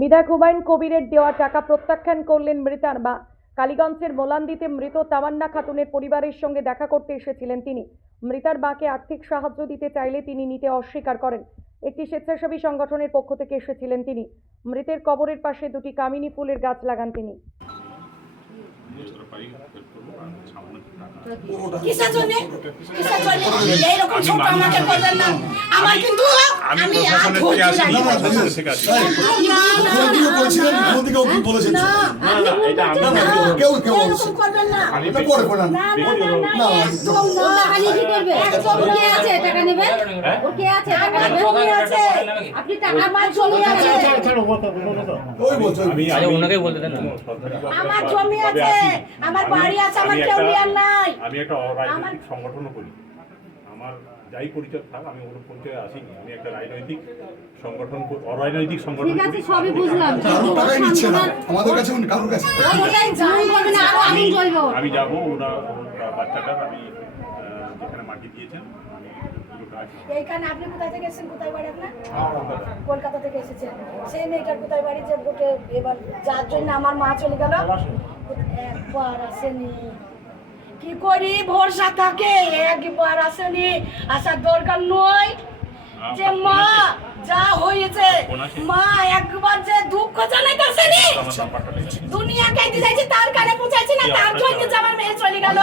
বিধায়ক হুমায়ুন কবিরের দেওয়া টাকা প্রত্যাখ্যান করলেন মৃতার মা। কালীগঞ্জের মোলান্দিতে মৃত তামান্না খাতুনের পরিবারের সঙ্গে দেখা করতে এসেছিলেন তিনি। মৃতার মাকে আর্থিক সাহায্য দিতে চাইলে তিনি নিতে অস্বীকার করেন। একটি স্বেচ্ছাসেবী সংগঠনের পক্ষ থেকে এসেছিলেন তিনি। মৃতের কবরের পাশে দুটি কামিনী ফুলের গাছ লাগান তিনি। কিসের জন্য? কিসের জন্য? এইরকম ছোট আমাকে করবেন না। আমার কিন্তু আমি আর ধৈর্য আসিনি না, না, বলছিলেন ফোন থেকেও বলেছেন না, না, না, এটা না, কেউ কেউ করবেন না এটা পরে করেন না, না, না, না, না, একদম না। টাকা কি করবে? একদম কে আছে টাকা নেবে? হ্যাঁ? কে আছে টাকা নেবে? জমি আছে আপনি টাকা আমার জমি আছে ওই বলছে আমি আচ্ছা, আমি- বলতে দেন না। কোনো সরকারি দপ্তরে আমার জমি আছে, আমার বাড়ি আছে, আমার কেউ একটা- নাই। আমি একটা অরাজনৈতিক সংগঠনও করি আমার যাই পরিচয় থাক আমি ওর পরিচয়ে আসিনি। আমি একটা রাজনৈতিক সংগঠন অরাজনৈতিক সংগঠন ঠিক আছে সবই বুঝলাম। আমাদের কাছে কারোর কাছে আমি যাব ওরা বাচ্চাটার আমি যেখানে মাটি দিয়েছেন এইখানে আপনি কোথায় থেকে এসেছেন? কোথায় বাড়ি আপনার? কলকাতা। কলকাতা থেকে এসেছেন। সেই মেয়েটার কোথায় বাড়ি যে এবার যার জন্য আমার মা চলে গেল। একবার আসেনি। কি করি? ভরসা থাকে একবার আসেনি আসার দরকার নয়। যে মা যা হয়েছে মা একবার যে দুঃখ জানাইতে আসেনি। দুনিয়াকে দিতে তার কানে পৌঁছাইছি না তার জন্য আমার মেয়ে চলে গেল।